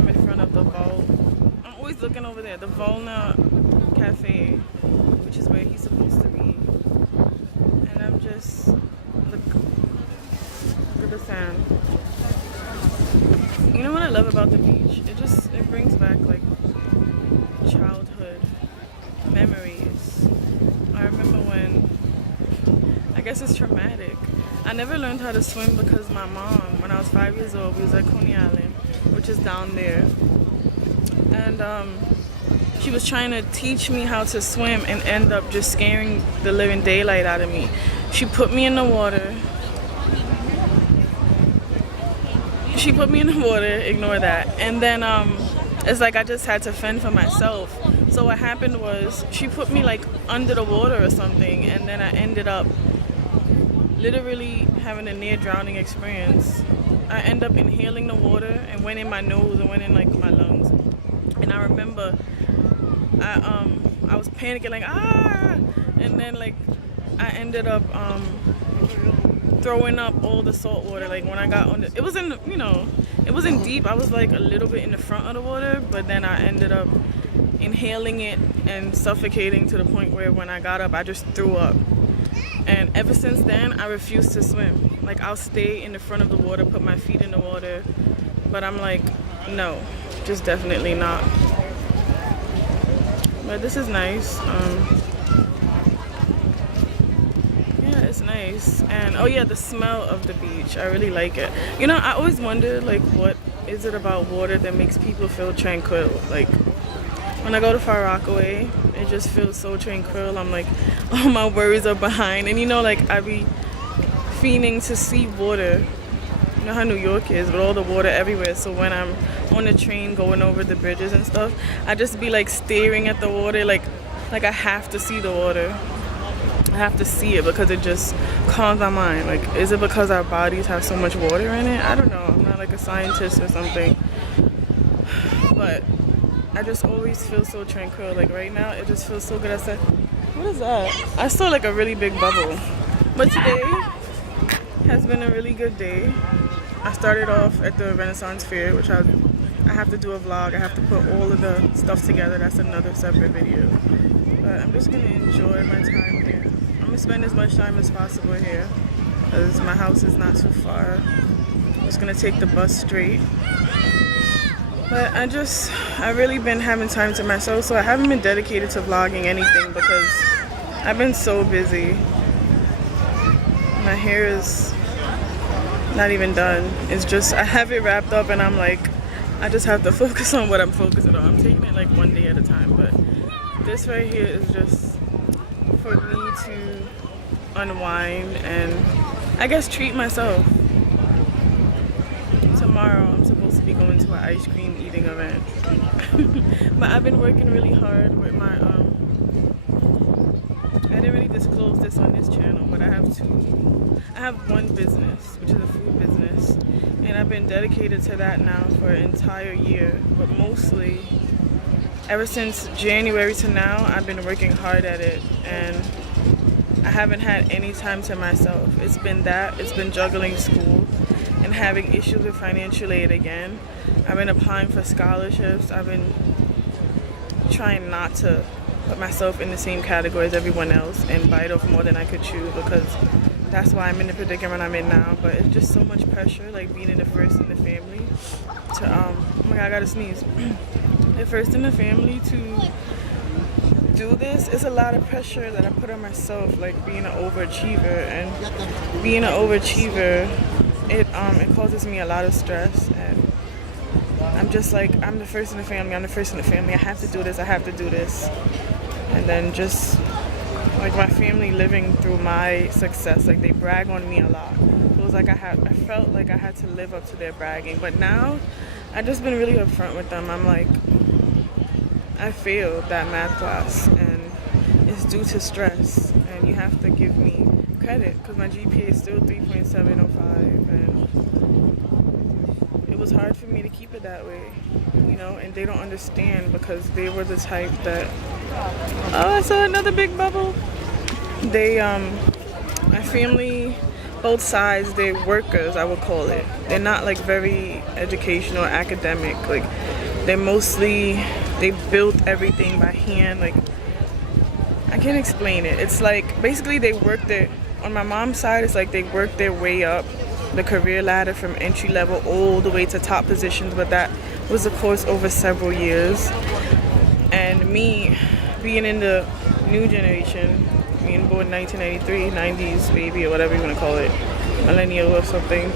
I'm in front of the Vol. I'm always looking over there. The Volna Cafe, which is where he's supposed to be. And I'm just, look at the sand. You know what I love about the beach? It brings back like childhood memories. I remember I guess it's traumatic. I never learned how to swim because my mom, when I was 5 years old, we was at Coney Island, which is down there. And she was trying to teach me how to swim and end up just scaring the living daylight out of me. She put me in the water. Ignore that. And then it's like I just had to fend for myself. So what happened was she put me like under the water or something, and then I ended up literally having a near drowning experience. I ended up inhaling the water and went in my nose and went in like my lungs. And I remember I was panicking like and then like I ended up throwing up all the salt water. Like when I got on it wasn't it wasn't deep. I was like a little bit in the front of the water, but then I ended up inhaling it and suffocating to the point where when I got up I just threw up. And ever since then I refuse to swim. Like I'll stay in the front of the water, put my feet in the water, but I'm like, no, just definitely not. But this is nice. Yeah, it's nice. And oh yeah, the smell of the beach, I really like it. You know, I always wonder like what is it about water that makes people feel tranquil. Like when I go to Far Rockaway, it just feels so tranquil. I'm like, all my worries are behind. And you know, like I be fiending to see water. You know how New York is with all the water everywhere. So when I'm on the train going over the bridges and stuff, I just be like staring at the water, like I have to see the water. I have to see it because it just calms my mind. Like, is it because our bodies have so much water in it? I don't know. I'm not like a scientist or something. But I just always feel so tranquil. Like right now, it just feels so good. I said, what is that? I saw like a really big bubble. But today has been a really good day. I started off at the Renaissance Fair, which I have to do a vlog. I have to put all of the stuff together. That's another separate video. But I'm just gonna enjoy my time here. I'm gonna spend as much time as possible here because my house is not too far. I'm just gonna take the bus straight. But I really been having time to myself, so I haven't been dedicated to vlogging anything because I've been so busy. My hair is not even done. It's just, I have it wrapped up and I'm like, I just have to focus on what I'm focusing on. I'm taking it like one day at a time, but this right here is just for me to unwind and I guess treat myself. Tomorrow I'm supposed to be going to an ice cream eating event. But I've been working really hard with my I didn't really disclose this on this channel, but I have one business, which is a food business, and I've been dedicated to that now for an entire year. But mostly ever since January to now, I've been working hard at it and I haven't had any time to myself. It's been juggling school and having issues with financial aid again. I've been applying for scholarships. I've been trying not to put myself in the same category as everyone else and bite off more than I could chew because that's why I'm in the predicament I'm in now. But it's just so much pressure, like being in the first in the family to oh my god, I gotta sneeze. The first in the family to do this is a lot of pressure that I put on myself, like being an overachiever. And being an overachiever, it causes me a lot of stress, and I'm just like, I'm the first in the family, I have to do this. And then just like my family living through my success, like they brag on me a lot. It was like I felt like I had to live up to their bragging. But now I've just been really upfront with them. I'm like, I failed that math class and it's due to stress, and you have to give me credit because my GPA is still 3.705, and it was hard for me to keep it that way, you know, and they don't understand because they were the type that, oh, I saw another big bubble. My family both sides, they're workers, I would call it. They're not like very educational or academic. Like they're mostly, they built everything by hand. Like I can't explain it. It's like basically they work their, on my mom's side, it's like they work their way up the career ladder from entry level all the way to top positions, but that was of course over several years. And me being in the new generation, being born 1993, 90s baby or whatever you want to call it, millennial or something,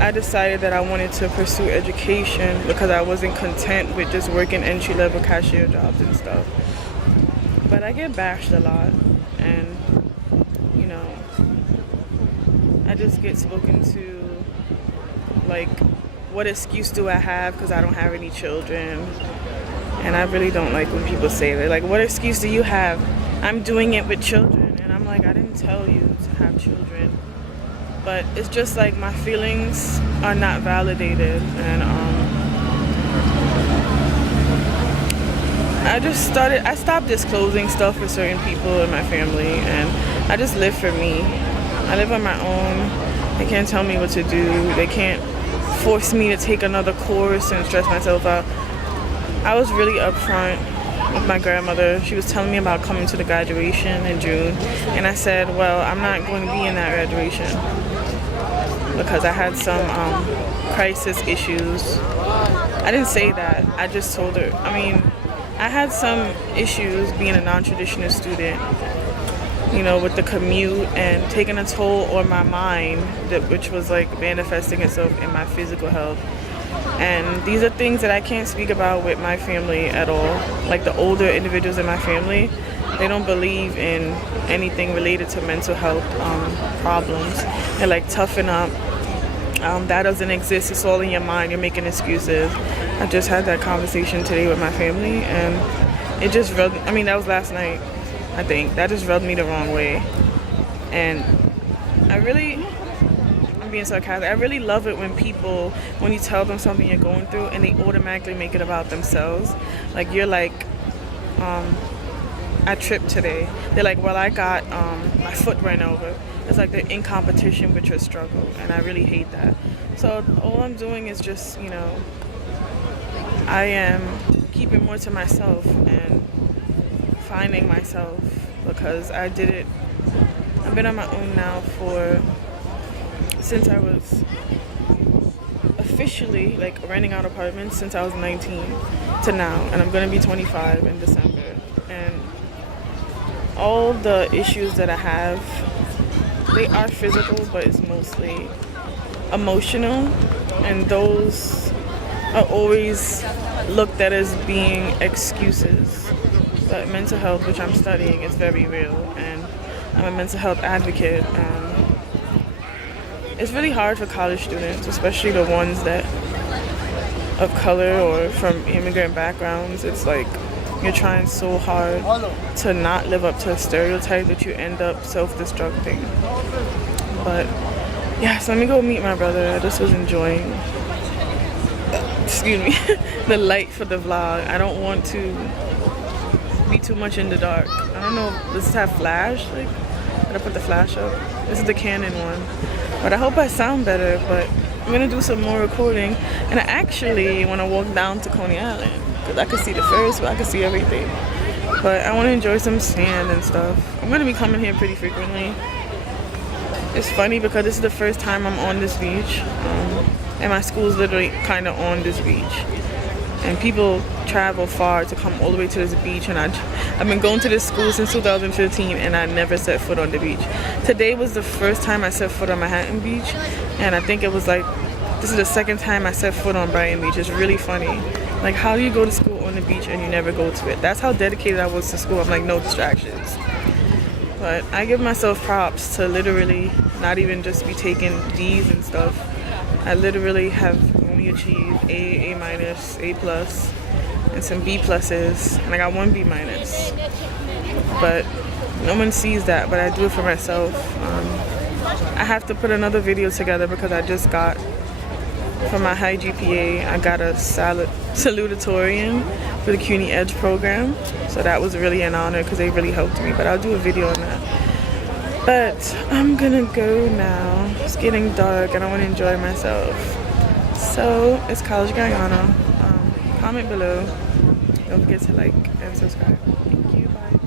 I decided that I wanted to pursue education because I wasn't content with just working entry level cashier jobs and stuff. But I get bashed a lot, and you know, I just get spoken to like, what excuse do I have because I don't have any children? And I really don't like when people say that. Like, what excuse do you have? I'm doing it with children. And I'm like, I didn't tell you to have children. But it's just like my feelings are not validated. And I stopped disclosing stuff with certain people in my family. And I just live for me. I live on my own. They can't tell me what to do. They can't force me to take another course and stress myself out. I was really upfront with my grandmother. She was telling me about coming to the graduation in June, and I said, well, I'm not going to be in that graduation because I had some crisis issues. I didn't say that. I just told her. I mean, I had some issues being a non-traditional student, you know, with the commute and taking a toll on my mind, which was like manifesting itself in my physical health. And these are things that I can't speak about with my family at all. Like the older individuals in my family, they don't believe in anything related to mental health problems. They're like, toughen up. That doesn't exist. It's all in your mind. You're making excuses. I just had that conversation today with my family, and it just rubbed, I mean, that was last night, I think. That just rubbed me the wrong way. And I'm being sarcastic. I really love it when people, when you tell them something you're going through and they automatically make it about themselves. Like you're like, I tripped today. They're like, well, I got my foot ran over. It's like they're in competition with your struggle, and I really hate that. So all I'm doing is just, you know, I am keeping more to myself and finding myself, because I did it. I've been on my own now since I was officially like renting out apartments since I was 19 to now, and I'm gonna be 25 in December. And all the issues that I have, they are physical, but it's mostly emotional, and those are always looked at as being excuses. But mental health, which I'm studying, is very real, and I'm a mental health advocate. It's really hard for college students, especially the ones that of color or from immigrant backgrounds. It's like you're trying so hard to not live up to a stereotype that you end up self-destructing. But yeah, so let me go meet my brother. I just was enjoying, excuse me, the light for the vlog. I don't want to be too much in the dark. I don't know, does this have flash? Like, gotta put the flash up. This is the Canon one. But I hope I sound better, but I'm gonna do some more recording. And I actually wanna walk down to Coney Island, because I can see the Ferris, but I can see everything. But I wanna enjoy some sand and stuff. I'm gonna be coming here pretty frequently. It's funny because this is the first time I'm on this beach. And my school's literally kinda on this beach. And people travel far to come all the way to this beach, and I've been going to this school since 2015, and I never set foot on the beach. Today was the first time I set foot on Manhattan Beach, and I think it was like, this is the second time I set foot on Brighton Beach. It's really funny. Like, how do you go to school on the beach and you never go to it? That's how dedicated I was to school. I'm like, no distractions. But I give myself props to literally not even just be taking D's and stuff. I literally have only achieved A minus, A plus, and some B pluses, and I got 1 B minus. But no one sees that, but I do it for myself. I have to put another video together because I just got, for my high GPA, I got a salutatorian for the CUNY Edge program. So that was really an honor because they really helped me, but I'll do a video on that. But I'm gonna go now. It's getting dark and I want to enjoy myself. So it's college going on. Comment below. Don't forget to like and subscribe. Thank you. Bye.